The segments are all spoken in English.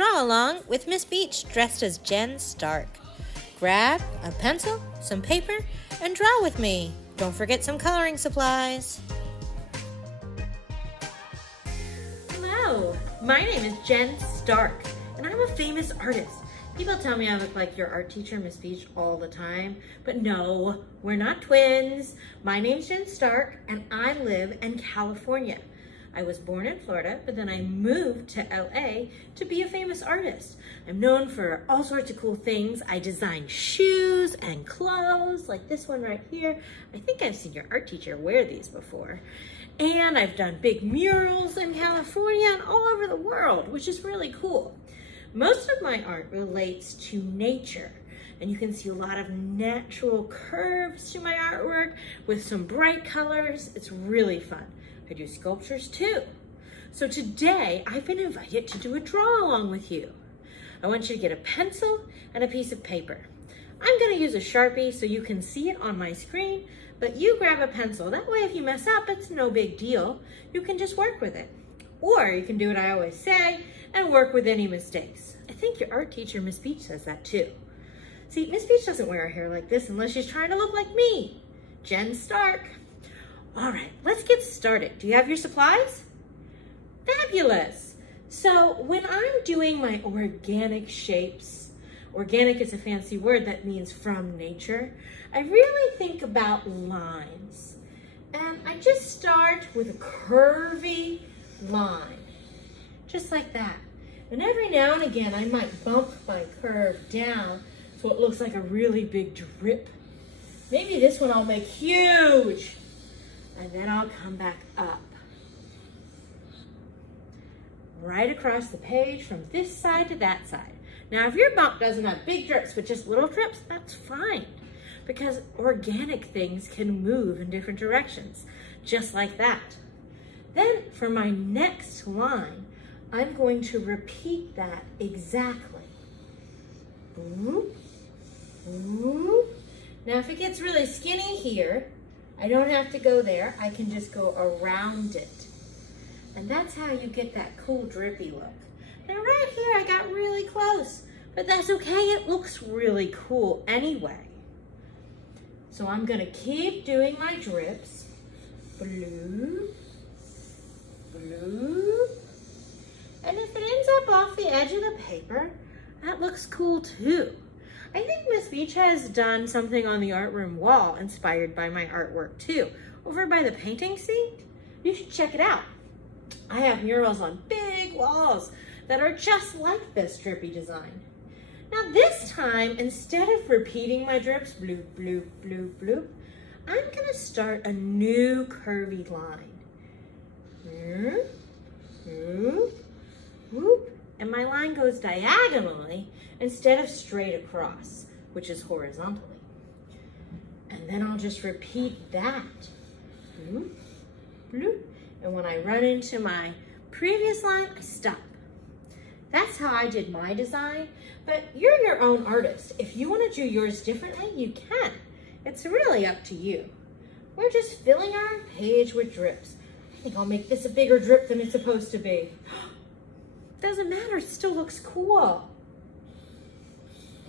draw along with Miss Beach dressed as Jen Stark. Grab a pencil, some paper, and draw with me. Don't forget some coloring supplies. Hello, my name is Jen Stark, and I'm a famous artist. People tell me I look like your art teacher, Miss Beach, all the time, but no, we're not twins. My name's Jen Stark, and I live in California. I was born in Florida, but then I moved to LA to be a famous artist. I'm known for all sorts of cool things. I design shoes and clothes, like this one right here. I think I've seen your art teacher wear these before. And I've done big murals in California and all over the world, which is really cool. Most of my art relates to nature, and you can see a lot of natural curves to my artwork with some bright colors. It's really fun. I do sculptures too. So today I've been invited to do a draw along with you. I want you to get a pencil and a piece of paper. I'm gonna use a Sharpie so you can see it on my screen, but you grab a pencil. That way if you mess up, it's no big deal. You can just work with it. Or you can do what I always say and work with any mistakes. I think your art teacher, Miss Beach, says that too. See, Miss Beach doesn't wear her hair like this unless she's trying to look like me, Jen Stark. All right, let's get started. Do you have your supplies? Fabulous. So when I'm doing my organic shapes, organic is a fancy word that means from nature, I really think about lines. And I just start with a curvy line, just like that. And every now and again, I might bump my curve down so it looks like a really big drip. Maybe this one I'll make huge. And then I'll come back up. Right across the page from this side to that side. Now, if your bump doesn't have big drips, but just little drips, that's fine. Because organic things can move in different directions, just like that. Then for my next line, I'm going to repeat that exactly. Boop, boop. Now, if it gets really skinny here, I don't have to go there. I can just go around it. And that's how you get that cool drippy look. Now right here, I got really close, but that's okay. It looks really cool anyway. So I'm gonna keep doing my drips. Blue, blue. And if it ends up off the edge of the paper, that looks cool too. I think Miss Beach has done something on the art room wall inspired by my artwork too. Over by the painting seat, you should check it out. I have murals on big walls that are just like this drippy design. Now this time, instead of repeating my drips, bloop, bloop, bloop, bloop, I'm gonna start a new curvy line. Whoop, whoop, whoop. And my line goes diagonally instead of straight across, which is horizontally. And then I'll just repeat that. Bloop, bloop. And when I run into my previous line, I stop. That's how I did my design, but you're your own artist. If you want to do yours differently, you can. It's really up to you. We're just filling our page with drips. I think I'll make this a bigger drip than it's supposed to be. Doesn't matter, it still looks cool.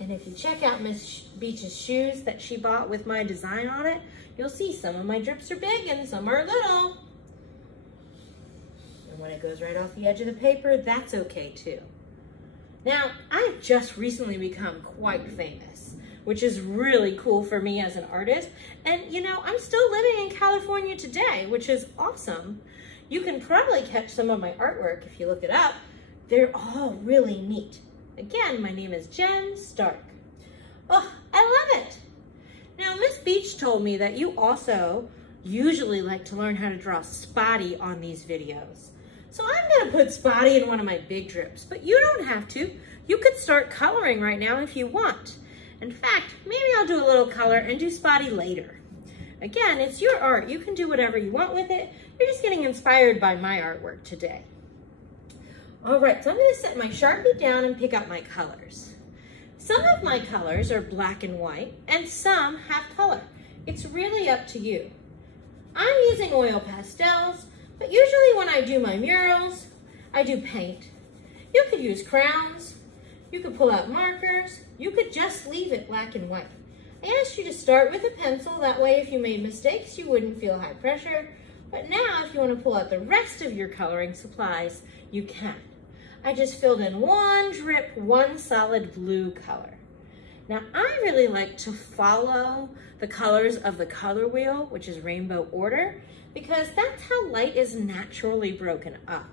And if you check out Miss Beach's shoes that she bought with my design on it, you'll see some of my drips are big and some are little. And when it goes right off the edge of the paper, that's okay too. Now, I've just recently become quite famous, which is really cool for me as an artist. And you know, I'm still living in California today, which is awesome. You can probably catch some of my artwork if you look it up. They're all really neat. Again, my name is Jen Stark. Oh, I love it. Now, Miss Beach told me that you also usually like to learn how to draw Spotty on these videos. So I'm gonna put Spotty in one of my big drips, but you don't have to. You could start coloring right now if you want. In fact, maybe I'll do a little color and do Spotty later. Again, it's your art. You can do whatever you want with it. You're just getting inspired by my artwork today. All right, so I'm gonna set my Sharpie down and pick out my colors. Some of my colors are black and white, and some have color. It's really up to you. I'm using oil pastels, but usually when I do my murals, I do paint. You could use crowns, you could pull out markers, you could just leave it black and white. I asked you to start with a pencil, that way if you made mistakes, you wouldn't feel high pressure. But now, if you want to pull out the rest of your coloring supplies, you can. I just filled in one drip, one solid blue color. Now, I really like to follow the colors of the color wheel, which is rainbow order, because that's how light is naturally broken up.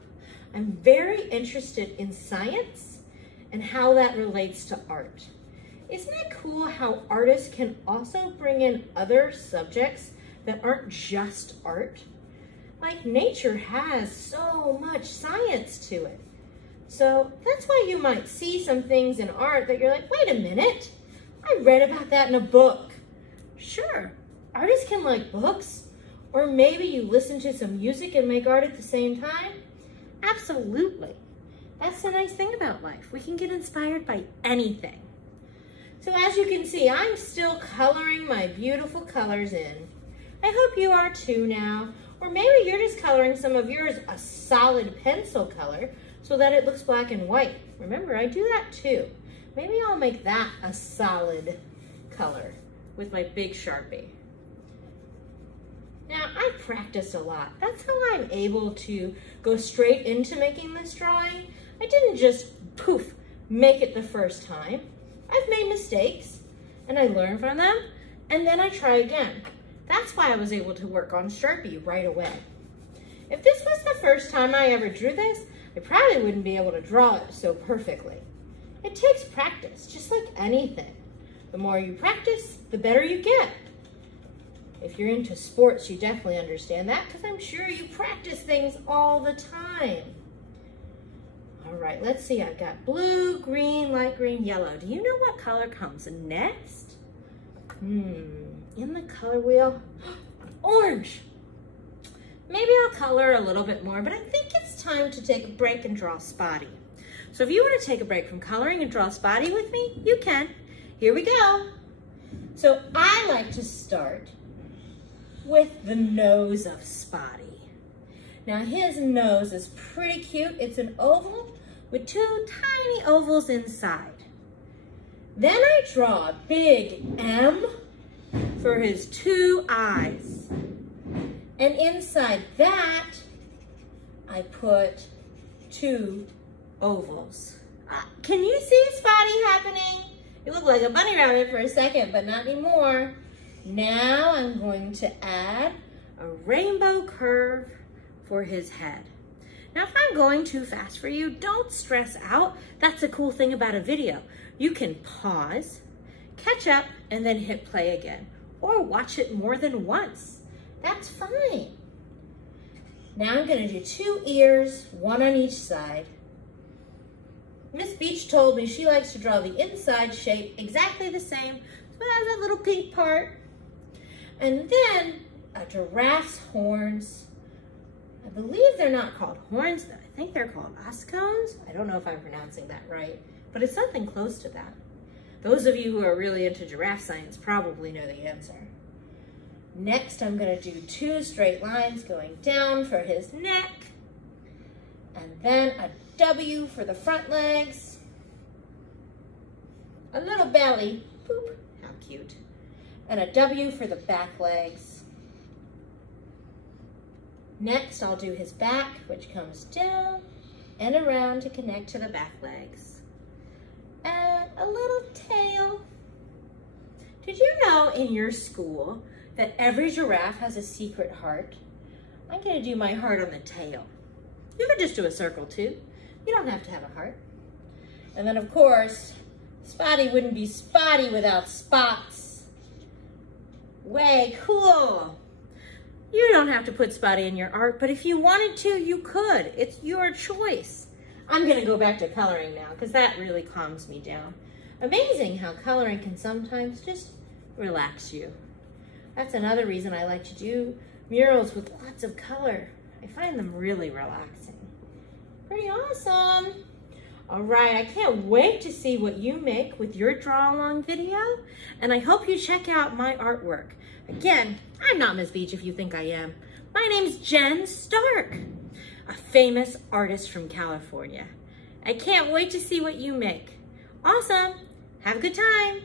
I'm very interested in science and how that relates to art. Isn't it cool how artists can also bring in other subjects that aren't just art? Like nature has so much science to it. So that's why you might see some things in art that you're like, wait a minute, I read about that in a book. Sure, artists can like books, or maybe you listen to some music and make art at the same time. Absolutely. That's the nice thing about life. We can get inspired by anything. So as you can see, I'm still coloring my beautiful colors in. I hope you are too now. Or maybe you're just coloring some of yours a solid pencil color so that it looks black and white. Remember, I do that too. Maybe I'll make that a solid color with my big Sharpie. Now, I practiced a lot. That's how I'm able to go straight into making this drawing. I didn't just, poof, make it the first time. I've made mistakes, and I learn from them, and then I try again. That's why I was able to work on Sharpie right away. If this was the first time I ever drew this, I probably wouldn't be able to draw it so perfectly. It takes practice, just like anything. The more you practice, the better you get. If you're into sports, you definitely understand that, because I'm sure you practice things all the time. All right, let's see. I've got blue, green, light green, yellow. Do you know what color comes next? In the color wheel, orange. Maybe I'll color a little bit more, but I think it's time to take a break and draw Spotty. So if you want to take a break from coloring and draw Spotty with me, you can. Here we go. So I like to start with the nose of Spotty. Now his nose is pretty cute. It's an oval with two tiny ovals inside. Then I draw a big M for his two eyes. And inside that, I put two ovals. Can you see Spotty happening? It looked like a bunny rabbit for a second, but not anymore. Now I'm going to add a rainbow curve for his head. Now, if I'm going too fast for you, don't stress out. That's the cool thing about a video. You can pause, catch up, and then hit play again, or watch it more than once. That's fine. Now I'm gonna do two ears, one on each side. Miss Beach told me she likes to draw the inside shape exactly the same, so it has a little pink part. And then a giraffe's horns. I believe they're not called horns, but I think they're called oscones. I don't know if I'm pronouncing that right, but it's something close to that. Those of you who are really into giraffe science probably know the answer. Next, I'm gonna do two straight lines going down for his neck, and then a W for the front legs, a little belly, boop, how cute, and a W for the back legs. Next, I'll do his back, which comes down and around to connect to the back legs. And a little tail. Did you know in your school that every giraffe has a secret heart? I'm gonna do my heart on the tail. You could just do a circle too. You don't have to have a heart. And then of course, Spotty wouldn't be Spotty without spots. Way cool. You don't have to put Spotty in your art, but if you wanted to, you could. It's your choice. I'm gonna go back to coloring now because that really calms me down. Amazing how coloring can sometimes just relax you. That's another reason I like to do murals with lots of color. I find them really relaxing. Pretty awesome. All right, I can't wait to see what you make with your draw along video, and I hope you check out my artwork. Again, I'm not Miss Beach if you think I am. My name's Jen Stark, a famous artist from California. I can't wait to see what you make. Awesome! Have a good time!